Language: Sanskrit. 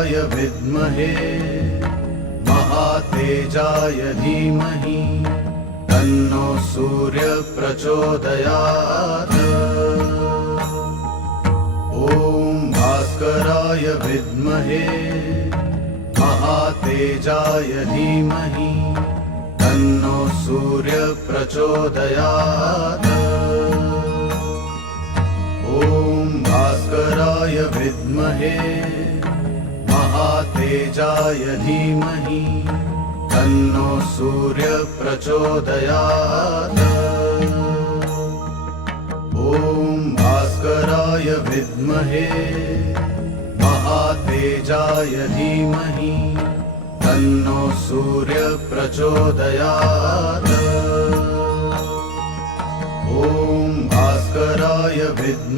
भास्कराय विद्महे महातेजाय धीमहि तन्नो सूर्य प्रचोदयात्। ॐ भास्कराय विद्महे महातेजाय धीमहि तन्नो सूर्य प्रचोदयात्। ॐ भास्कराय विद्महे महातेजाय धीमहि तन्नो सूर्य प्रचोदयात्। ॐ भास्कराय विद्महे महातेजाय धीमहि तन्नो सूर्य प्रचोदयात्। ॐ भास्कराय विद्महे